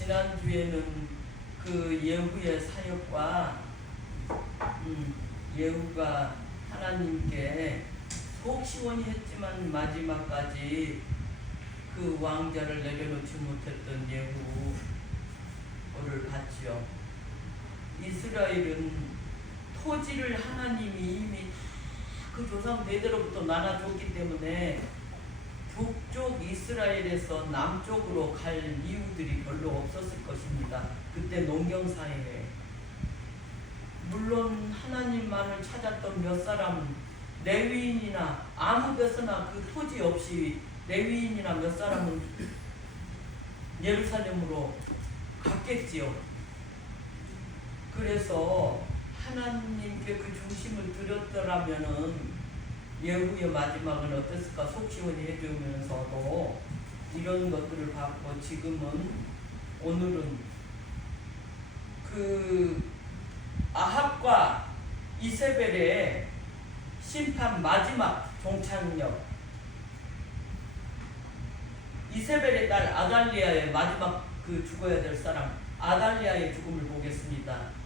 지난주에는 그 예후의 사역과 예후가 하나님께 속 시원히 했지만 마지막까지 그 왕자를 내려놓지 못했던 예후를 봤지요. 이스라엘은 토지를 하나님이 이미 그 조상 대대로부터 나눠줬기 때문에 북쪽 이스라엘에서 남쪽으로 갈 이유들이 별로 없었을 것입니다. 그때 농경사회에 물론 하나님만을 찾았던 몇 사람은 레위인이나 아무 데서나 그 토지 없이 레위인이나 몇 사람은 예루살렘으로 갔겠지요. 그래서 하나님께 그 중심을 드렸더라면은 예후의 마지막은 어땠을까 속 시원히 해주면서도 이런 것들을 봤고, 오늘은 그 아합과 이세벨의 심판 마지막 종착역, 이세벨의 딸 아달리아의 마지막 그 죽어야 될 사람 아달리아의 죽음을 보겠습니다.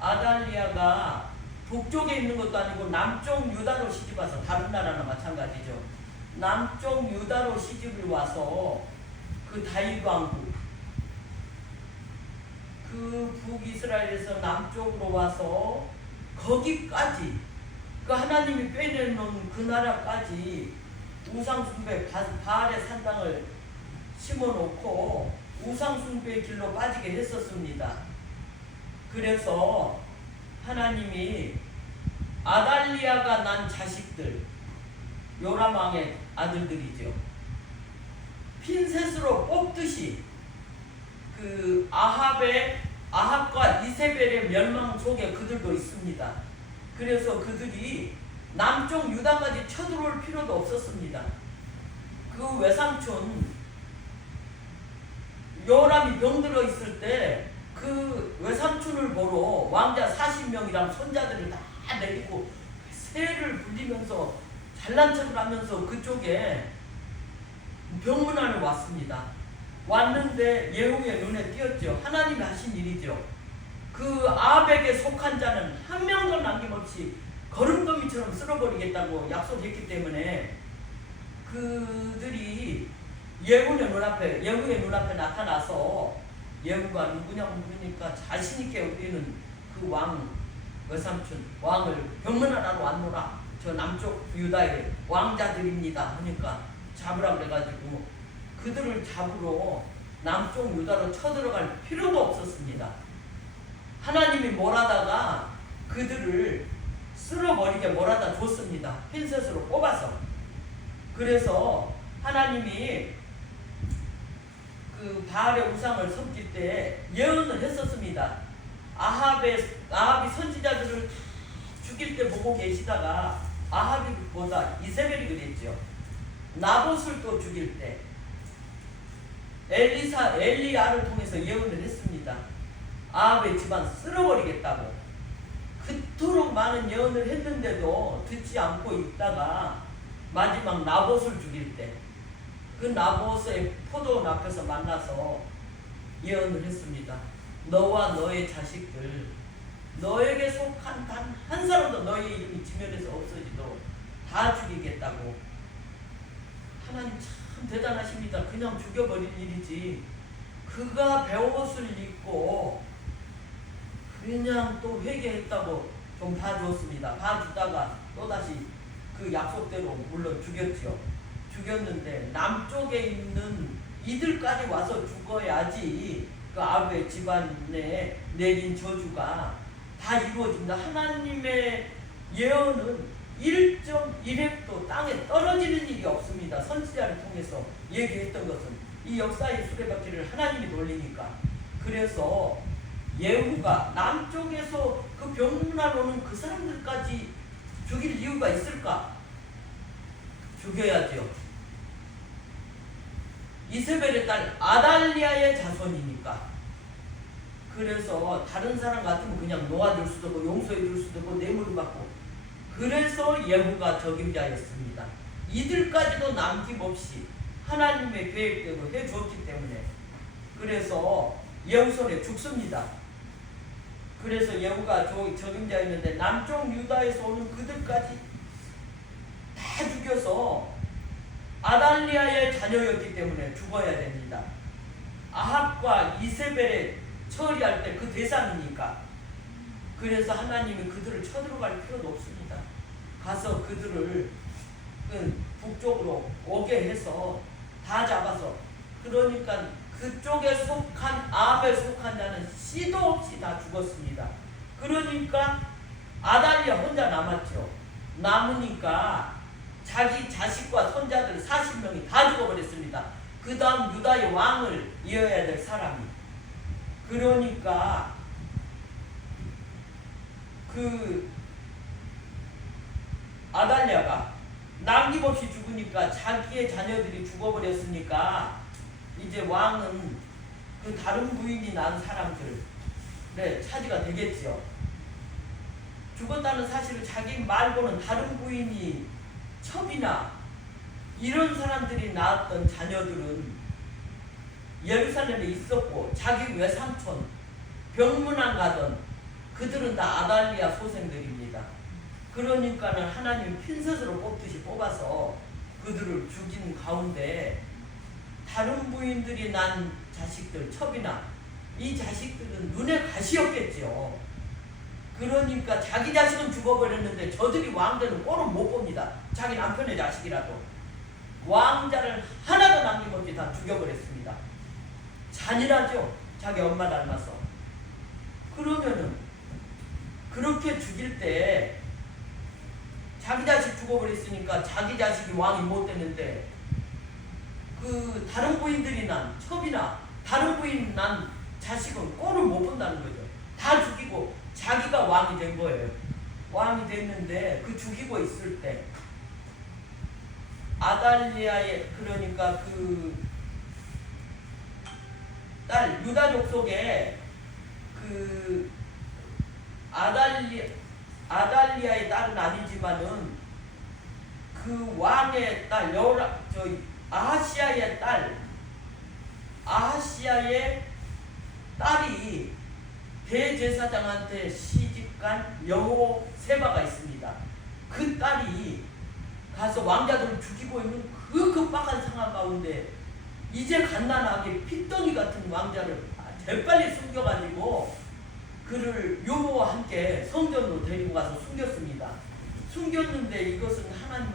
아달리아가 북쪽에 있는 것도 아니고 남쪽 유다로 시집와서, 다른 나라나 마찬가지죠. 남쪽 유다로 시집을 와서 그 다윗 왕국, 그 북이스라엘에서 남쪽으로 와서 거기까지 그 하나님이 빼내놓은 그 나라까지 우상숭배 바알의 산당을 심어놓고 우상숭배의 길로 빠지게 했었습니다. 그래서 하나님이 아달리아가 난 자식들, 요람 왕의 아들들이죠. 핀셋으로 뽑듯이 그 아합과 이세벨의 멸망 속에 그들도 있습니다. 그래서 그들이 남쪽 유다까지 쳐들어올 필요도 없었습니다. 그 외삼촌 요람이 병들어 있을 때 그 외삼촌을 보러 왕자 40명이랑 손자들을 다 내리고 새를 불리면서 잘난 척을 하면서 그쪽에 병문안을 왔습니다. 왔는데 예후의 눈에 띄었죠. 하나님이 하신 일이죠. 그 아합에게 속한 자는 한 명도 남김없이 거름더미처럼 쓸어버리겠다고 약속했기 때문에 그들이 예후의 눈앞에 나타나서, 예후가 누구냐고 물으니까 자신있게 우리는 그 외삼촌 왕을 병문안하러 왔노라, 저 남쪽 유다의 왕자들입니다 하니까 잡으라 그래가지고 그들을 잡으러 남쪽 유다로 쳐들어갈 필요도 없었습니다. 하나님이 몰아다가 그들을 쓸어버리게 몰아다 줬습니다. 핀셋으로 뽑아서. 그래서 하나님이 그 바알의 우상을 섬길 때 예언을 했었습니다. 아합이 선지자들을 죽일 때 보고 계시다가 아합이보다 이세벨이 그랬죠. 나봇을 또 죽일 때 엘리야를 통해서 예언을 했습니다. 아합의 집안 쓸어버리겠다고. 그토록 많은 예언을 했는데도 듣지 않고 있다가 마지막 나봇을 죽일 때 그 나봇의 포도원 앞에서 만나서 예언을 했습니다. 너와 너의 자식들, 너에게 속한 단 한 사람도 너의 이름이 지면에서 없어지도록 다 죽이겠다고. 하나님 참 대단하십니다. 그냥 죽여버린 일이지, 그가 베옷을 입고 그냥 또 회개했다고 좀 봐주었습니다. 봐주다가 또다시 그 약속대로 물론 죽였는데 남쪽에 있는 이들까지 와서 죽어야지 그 아합의 집안에 내린 저주가 다 이루어진다. 하나님의 예언은 1.1획도 땅에 떨어지는 일이 없습니다. 선지자를 통해서 얘기했던 것은 이 역사의 수레바퀴를 하나님이 돌리니까. 그래서 예후가 남쪽에서 그 병문안 오는 그 사람들까지 죽일 이유가 있을까? 죽여야죠. 이세벨의 딸 아달리아의 자손이니까. 그래서 다른 사람 같으면 그냥 놓아줄 수도 있고 용서해 줄 수도 있고 뇌물을 받고, 그래서 예후가 적임자였습니다. 이들까지도 남김없이 하나님의 계획대로 해줬기 때문에. 그래서 예후 손에 죽습니다. 그래서 예후가 적임자였는데 남쪽 유다에서 오는 그들까지 다 죽여서 아달리아의 자녀였기 때문에 죽어야 됩니다. 아합과 이세벨에 처리할 때 그 대상이니까. 그래서 하나님이 그들을 쳐들어갈 필요도 없습니다. 가서 그들을 북쪽으로 오게 해서 다 잡아서, 그러니까 그쪽에 속한 아합에 속한 자는 씨도 없이 다 죽었습니다. 그러니까 아달리아 혼자 남았죠. 남으니까 자기 자식과 손자들 40명이 다 죽어버렸습니다. 그 다음 유다의 왕을 이어야 될 사람이. 그러니까 그 아달리아가 남김없이 죽으니까 자기의 자녀들이 죽어버렸으니까 이제 왕은 그 다른 부인이 난 사람들의 차지가 되겠죠. 죽었다는 사실을 자기 말고는 다른 부인이 첩이나 이런 사람들이 낳았던 자녀들은 예루살렘에 있었고, 자기 외삼촌 병문안 가던 그들은 다 아달리아 소생들입니다. 그러니까는 하나님 핀셋으로 뽑듯이 뽑아서 그들을 죽인 가운데 다른 부인들이 난 자식들, 첩이나 이 자식들은 눈에 가시였겠죠. 그러니까 자기 자식은 죽어버렸는데 저들이 왕자는 꼴은 못 봅니다. 자기 남편의 자식이라도. 왕자를 하나도 남김없이 다 죽여버렸습니다. 잔인하죠. 자기 엄마 닮아서. 그러면은 그렇게 죽일 때 자기 자식 죽어버렸으니까 자기 자식이 왕이 못 되는데, 그 다른 부인들이 난 첩이나 다른 부인 난 자식은 꼴을 못 본다는 거죠. 다 죽이고 자기가 왕이 된 거예요. 왕이 됐는데 그 죽이고 있을 때 아달리아의, 그러니까 그 딸 유다족 속에 그 아달리아의 딸은 아니지만은 그 왕의 딸 아하시아의 딸이 대제사장한테 시집간 여호세바가 있습니다. 그 딸이 가서 왕자들을 죽이고 있는 그 급박한 상황 가운데 이제 갓난아기 핏덩이 같은 왕자를 재빨리 숨겨가지고 그를 유모와 함께 성전으로 데리고 가서 숨겼습니다. 숨겼는데 이것은 하나님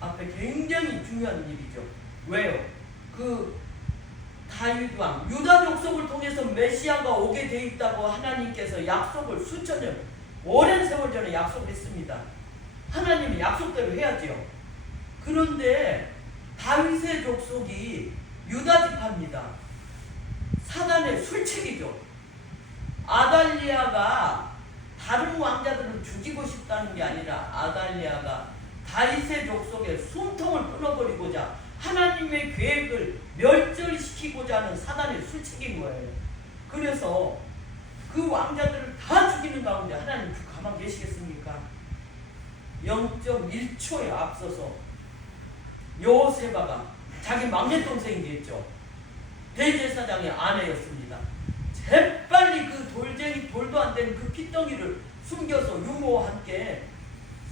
앞에 굉장히 중요한 일이죠. 왜요? 그 다윗 왕 유다 족속을 통해서 메시아가 오게 돼 있다고 하나님께서 약속을 수천 년, 오랜 세월 전에 약속을 했습니다. 하나님이 약속대로 해야지요. 그런데 다윗의 족속이 유다 지파입니다. 사단의 술책이죠. 아달리아가 다른 왕자들을 죽이고 싶다는 게 아니라 아달리아가 다윗의 족속의 숨통을 끊어버리고자 하나님의 계획을 멸절시키고자 하는 사단의 술책인 거예요. 그래서 그 왕자들을 다 죽이는 가운데 하나님 가만 계시겠습니까? 0.1초에 앞서서 여호세바가 자기 막내 동생이겠죠. 대제사장의 아내였습니다. 재빨리 그 돌도 안 되는 그 핏덩이를 숨겨서 유모와 함께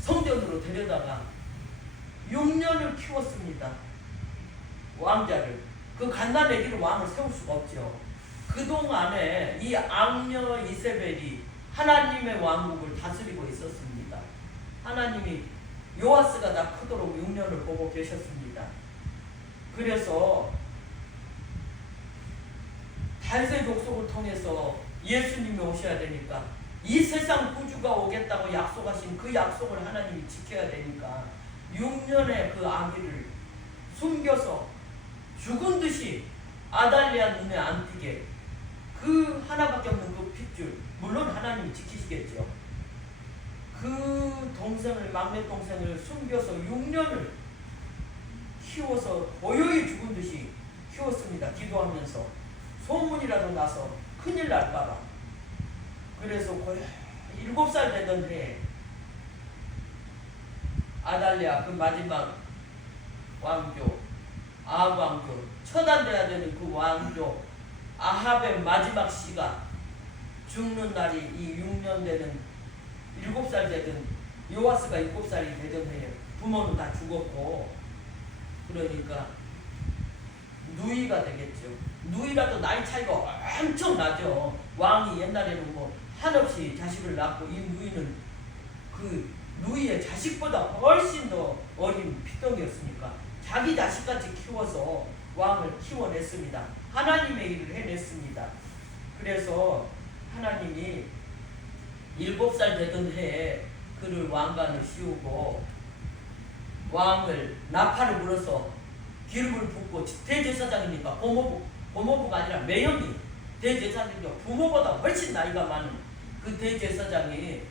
성전으로 데려다가 6년을 키웠습니다. 왕자를. 그 갓난아기로 왕을 세울 수가 없죠. 그동안에 이 악녀 이세벨이 하나님의 왕국을 다스리고 있었습니다. 하나님이 요아스가 다 크도록 6년을 보고 계셨습니다. 그래서 다윗의 족속을 통해서 예수님이 오셔야 되니까, 이 세상 구주가 오겠다고 약속하신 그 약속을 하나님이 지켜야 되니까 6년의 그 아기를 숨겨서 죽은 듯이 아달리아 눈에 안 띄게 그 하나밖에 없는 그 핏줄, 물론 하나님이 지키시겠죠. 그 동생을, 막내 동생을 숨겨서 6년을 키워서 고요히 죽은 듯이 키웠습니다. 기도하면서. 소문이라도 나서 큰일 날까봐. 그래서 7살 되던 해에 아달리아, 그 마지막 왕조, 아합 왕조, 처단돼야 되는 그 왕조, 아합의 마지막 씨가 죽는 날이 이 6년 되는 7살 되던 요아스가 7살이 되던 해에 부모는 다 죽었고, 그러니까 누이가 되겠죠. 누이라도 나이 차이가 엄청 나죠. 왕이 옛날에는 뭐 한없이 자식을 낳고, 이 누이는 그 누이의 자식보다 훨씬 더 어린 피덩이였으니까 자기 자식같이 키워서 왕을 키워냈습니다. 하나님의 일을 해냈습니다. 그래서 하나님이 7살 되던 해에 그를 왕관을 씌우고 왕을 나팔을 불어서 기름을 붓고, 대제사장이니까 고모부가 아니라 매형이 대제사장이니까 부모보다 훨씬 나이가 많은 그 대제사장이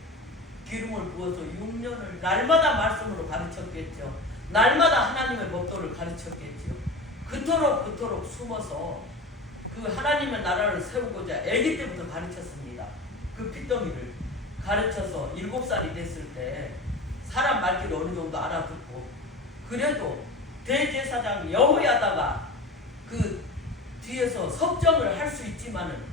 기름을 부어서 6년을 날마다 말씀으로 가르쳤겠죠. 날마다 하나님의 법도를 가르쳤겠죠. 그토록 숨어서 그 하나님의 나라를 세우고자 아기 때부터 가르쳤습니다. 그 핏덩이를 가르쳐서 7살이 됐을 때 사람 말귀를 어느 정도 알아듣고, 그래도 대제사장 여호야다가 그 뒤에서 섭정을 할 수 있지만은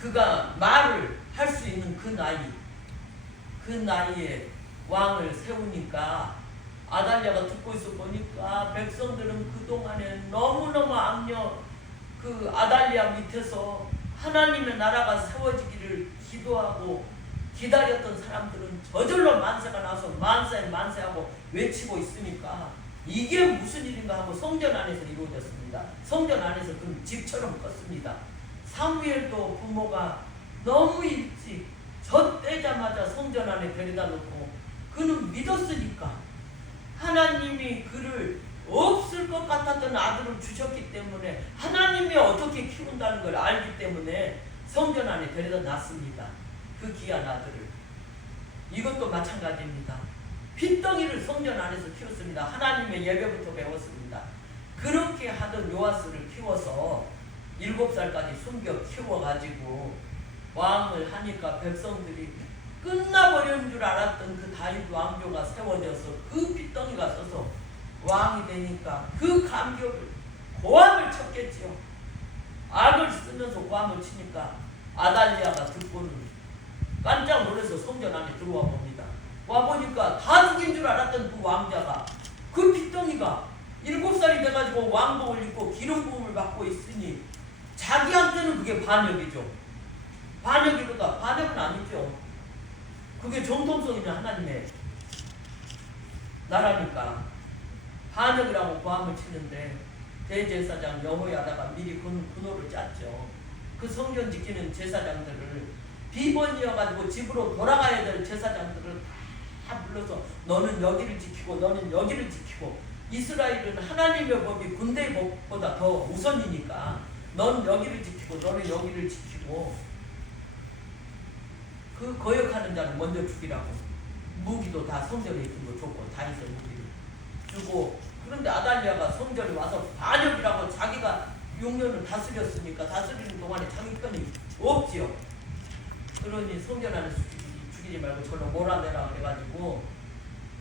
그가 말을 할 수 있는 그 나이에 왕을 세우니까 아달랴가 듣고 있어 보니까 백성들은 그동안에 너무너무 그 아달랴 밑에서 하나님의 나라가 세워지기를 기도하고 기다렸던 사람들은 저절로 만세가 나서 만세하고 외치고 있으니까 이게 무슨 일인가 하고 성전 안에서 이루어졌습니다. 성전 안에서 그 집처럼 컸습니다. 사무엘도 부모가 너무 일찍 젖대자마자 성전 안에 데려다 놓고, 그는 믿었으니까 하나님이 그를 없을 것 같았던 아들을 주셨기 때문에, 하나님이 어떻게 키운다는 걸 알기 때문에 성전 안에 데려다 놨습니다. 그 귀한 아들을. 이것도 마찬가지입니다. 핏덩이를 성전 안에서 키웠습니다. 하나님의 예배부터 배웠습니다. 그렇게 하던 요아스를 키워서 7살까지 숨겨 키워가지고 왕을 하니까 백성들이 끝나버리는 줄 알았던 그 다윗 왕조가 세워져서 그 핏덩이가 서서 왕이 되니까 그 감격을, 고함을 쳤겠지요. 악을 쓰면서 고함을 치니까 아달리아가 듣고는 깜짝 놀라서 성전 안에 들어와 봅니다. 와보니까 다 죽인 줄 알았던 그 왕자가, 그 핏덩이가 7살이 돼가지고 왕복을 입고 기름 부음을 받고 있으니 자기한테는 그게 반역이죠. 반역이보다 반역은 아니죠. 그게 정통성 있는 하나님의 나라니까 반역이라고 고함을 치는데, 대제사장 여호야다가 미리 군호를 짰죠. 그 성전 지키는 제사장들을, 비번이어가지고 집으로 돌아가야 될 제사장들을 다 불러서 너는 여기를 지키고 너는 여기를 지키고, 이스라엘은 하나님의 법이 군대의 법보다 더 우선이니까 너는 여기를 지키고 너는 여기를 지키고, 그 거역하는 자는 먼저 죽이라고 무기도 다 성전에 있는 거 줬고 다윗의 무기를 주고, 그런데 아달리아가 성전에 와서 반역이라고, 자기가 6년을 다스렸으니까 다스리는 동안에 자기 편이 없지요. 그러니 성전 안에서 죽이지 말고 저로 몰아내라 그래가지고,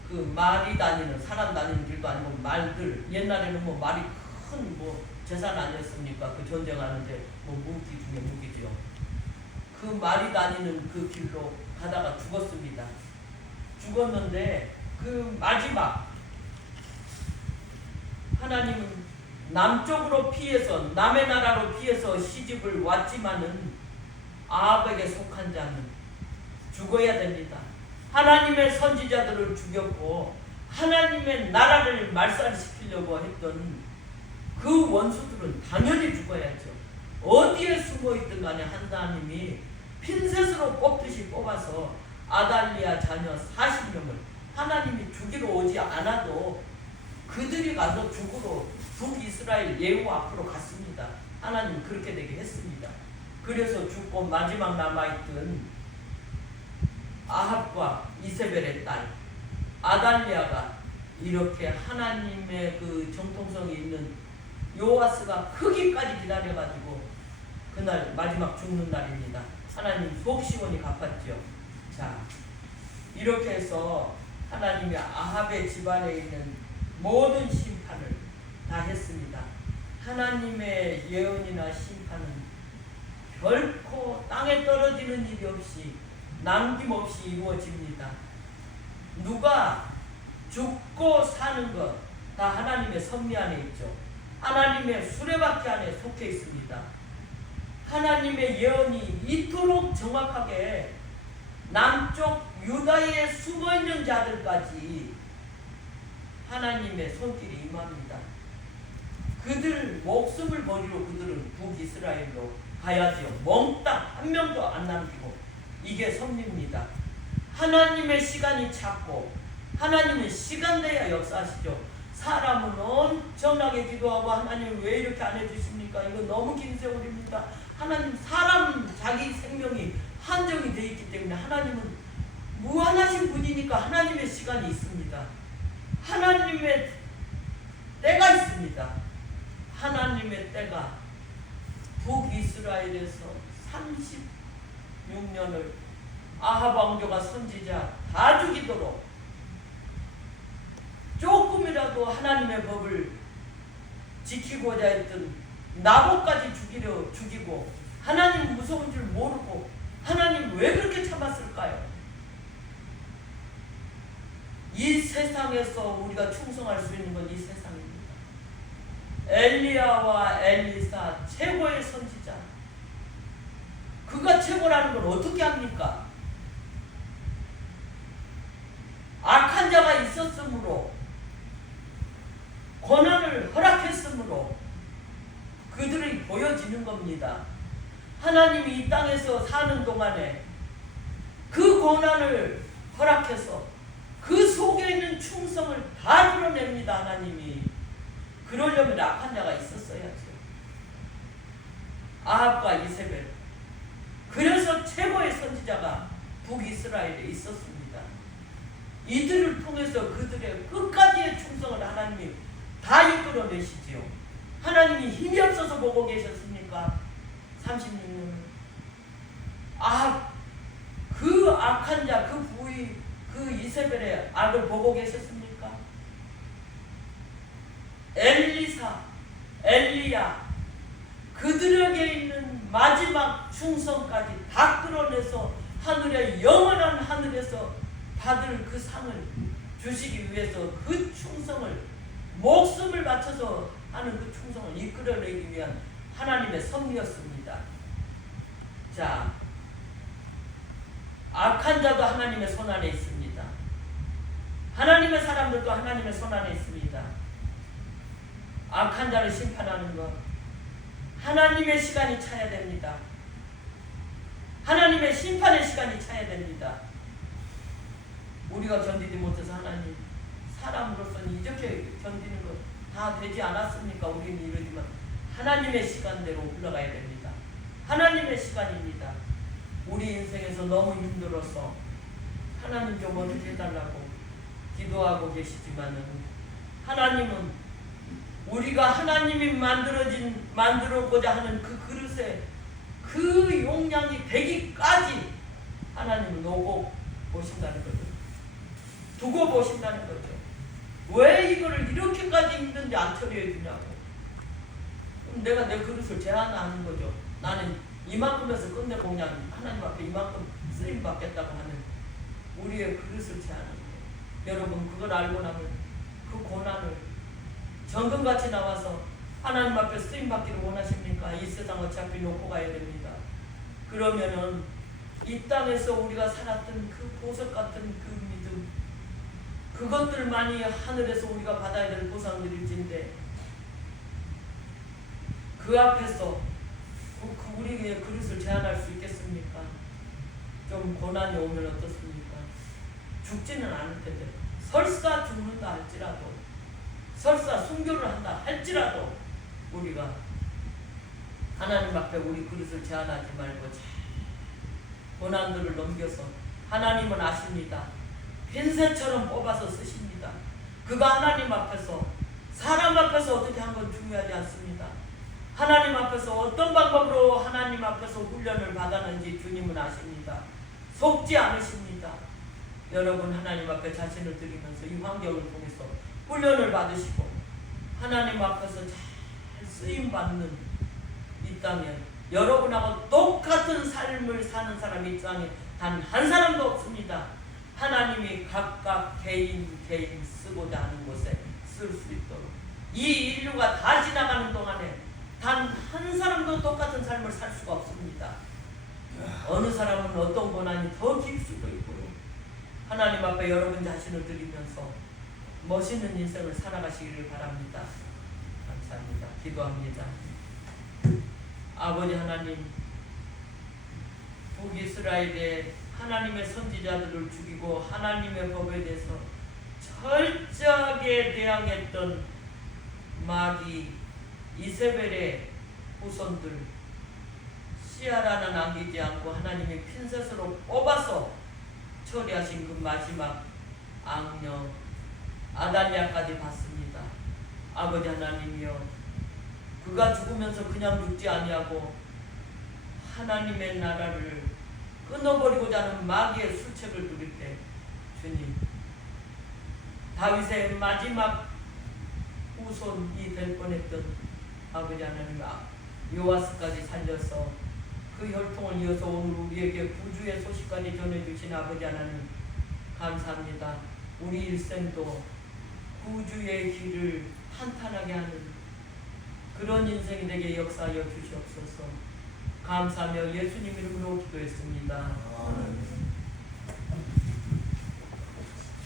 그 말이 다니는, 사람 다니는 길도 아니고 말들, 옛날에는 뭐 말이 큰 뭐 재산 아니었습니까? 그 전쟁하는데 뭐 무기 중에 무기죠. 그 말이 다니는 그 길로 가다가 죽었습니다. 죽었는데 그 마지막, 하나님은 남쪽으로 피해서, 남의 나라로 피해서 시집을 왔지만은 아합에게 속한 자는 죽어야 됩니다. 하나님의 선지자들을 죽였고 하나님의 나라를 말살시키려고 했던 그 원수들은 당연히 죽어야죠. 어디에 숨어있든 간에 하나님이 핀셋으로 뽑듯이 뽑아서 아달리아 자녀 40명을 하나님이 죽이러 오지 않아도 그들이 가서 죽으러 북이스라엘 예후 앞으로 갔습니다. 하나님 그렇게 되게 했습니다. 그래서 죽고 마지막 남아있던 아합과 이세벨의 딸 아달리아가 이렇게 하나님의 그 정통성이 있는 요아스가 크기까지 기다려가지고 그날 마지막 죽는 날입니다. 하나님 속 시원히 갚았죠. 자, 이렇게 해서 하나님이 아합의 집안에 있는 모든 심판을 다 했습니다. 하나님의 예언이나 심판은 결코 땅에 떨어지는 일이 없이 남김없이 이루어집니다. 누가 죽고 사는 것 다 하나님의 섭리 안에 있죠. 하나님의 수레바퀴 안에 속해 있습니다. 하나님의 예언이 이토록 정확하게 남쪽 유다에 숨어있는 자들까지 하나님의 손길이 임합니다. 그들 목숨을 버리러 그들은 북이스라엘로 가야지요. 몽땅 한 명도 안 남기고. 이게 섭리입니다. 하나님의 시간이 찼고 하나님은 시간내야 역사하시죠. 사람은 엄청나게 기도하고 하나님 왜 이렇게 안 해주십니까? 이거 너무 긴 세월입니다. 하나님, 사람 자기 생명이 한정이 되어 있기 때문에 하나님은 무한하신 분이니까 하나님의 시간이 있습니다. 하나님의 때가 있습니다. 하나님의 때가 북이스라엘에서 36년을 아합 왕조가 선지자 다 죽이도록 조금이라도 하나님의 법을 지키고자 했던 나봇까지 죽이고 하나님 무서운 줄 모르고 하나님 왜 그렇게 참았을까요? 이 세상에서 우리가 충성할 수 있는 건 이 세상입니다. 엘리야와 엘리사 최고의 선지자, 그가 최고라는 걸 어떻게 합니까? 악한 자가 있었으므로 고난을 허락했으므로 그들이 보여지는 겁니다. 하나님이 이 땅에서 사는 동안에 그 고난을 허락해서 그 속에 있는 충성을 다 드러냅니다. 하나님이. 그러려면 악한 자가 있었어야죠. 아합과 이세벨. 그래서 최고의 선지자가 북이스라엘에 있었습니다. 이들을 통해서 그들의 끝까지의 충성을 하나님이 다 이끌어내시지요. 하나님이 힘이 없어서 보고 계셨습니까? 36년을. 그 악한 자, 그 부의, 그 이세벨의 악을 보고 계셨습니까? 엘리사, 엘리야, 그들에게 있는 마지막 충성까지 다 끌어내서 하늘의 영원한 하늘에서 받을 그 상을 주시기 위해서 그 충성을 목숨을 바쳐서 하는 그 충성을 이끌어내기 위한 하나님의 섭리였습니다. 자, 악한 자도 하나님의 손 안에 있습니다. 하나님의 사람들도 하나님의 손 안에 있습니다. 악한 자를 심판하는 것, 하나님의 시간이 차야 됩니다. 하나님의 심판의 시간이 차야 됩니다. 우리가 견디지 못해서 하나님, 사람으로서는 이렇게 견디는 것 다 되지 않았습니까? 우리는 이러지만 하나님의 시간대로 흘러가야 됩니다. 하나님의 시간입니다. 우리 인생에서 너무 힘들어서 하나님 좀 어떻게 해달라고 기도하고 계시지만은 하나님은 우리가 하나님이 만들었고자 하는 그 그릇에 그 용량이 되기까지 하나님은 놓고 보신다는 거죠. 두고 보신다는 거죠. 왜 이거를 이렇게까지 힘든데 안 처리해 주냐고. 그럼 내가 내 그릇을 제한하는 거죠. 나는 이만큼에서 끝내고 그냥 하나님 앞에 이만큼 쓰임 받겠다고 하는 우리의 그릇을 제한하는 거예요. 여러분, 그걸 알고 나면 그 고난을 정금같이 나와서 하나님 앞에 쓰임 받기를 원하십니까? 이 세상 어차피 놓고 가야 됩니다. 그러면은 이 땅에서 우리가 살았던 그 보석 같은 그 믿음, 그것들만이 하늘에서 우리가 받아야 될 보상들일진데 그 앞에서 우리의 그릇을 제한할 수 있겠습니까? 좀 고난이 오면 어떻습니까? 죽지는 않을 텐데, 설사 죽는다 할지라도, 설사 순교를 한다 할지라도 우리가 하나님 앞에 우리 그릇을 제한하지 말고 고난들을 넘겨서, 하나님은 아십니다. 핀셋처럼 뽑아서 쓰십니다. 그가 하나님 앞에서, 사람 앞에서 어떻게 한 건 중요하지 않습니다. 하나님 앞에서 어떤 방법으로 하나님 앞에서 훈련을 받았는지 주님은 아십니다. 속지 않으십니다. 여러분, 하나님 앞에 자신을 드리면서 이 환경을 통해서 훈련을 받으시고 하나님 앞에서 잘 쓰임받는 이 땅에 여러분하고 똑같은 삶을 사는 사람이 이 땅에 단 한 사람도 없습니다. 하나님이 각각 개인 쓰고자 하는 곳에 쓸 수 있도록 이 인류가 다 지나가는 동안에 단 한 사람도 똑같은 삶을 살 수가 없습니다. 어느 사람은 어떤 고난이 더 길 수도 있고요. 하나님 앞에 여러분 자신을 드리면서 멋있는 인생을 살아가시기를 바랍니다. 감사합니다. 기도합니다. 아버지 하나님, 북이스라엘에 하나님의 선지자들을 죽이고 하나님의 법에 대해서 철저하게 대항했던 마귀 이세벨의 후손들 씨앗 하나 남기지 않고 하나님의 핀셋으로 뽑아서 처리하신 그 마지막 악령 아달랴까지 봤습니다. 아버지 하나님이여, 그가 죽으면서 그냥 죽지 아니하고 하나님의 나라를 끊어버리고자 하는 마귀의 술책을 누릴 때 주님, 다윗의 마지막 후손이 될 뻔했던 아버지 하나님 요아스까지 살려서 그 혈통을 이어서 오늘 우리에게 구주의 소식까지 전해주신 아버지 하나님 감사합니다. 우리 일생도 구주의 길을 탄탄하게 하는 그런 인생이 되게 역사하여 주시옵소서. 감사하며 예수님 이름으로 기도했습니다. 아멘.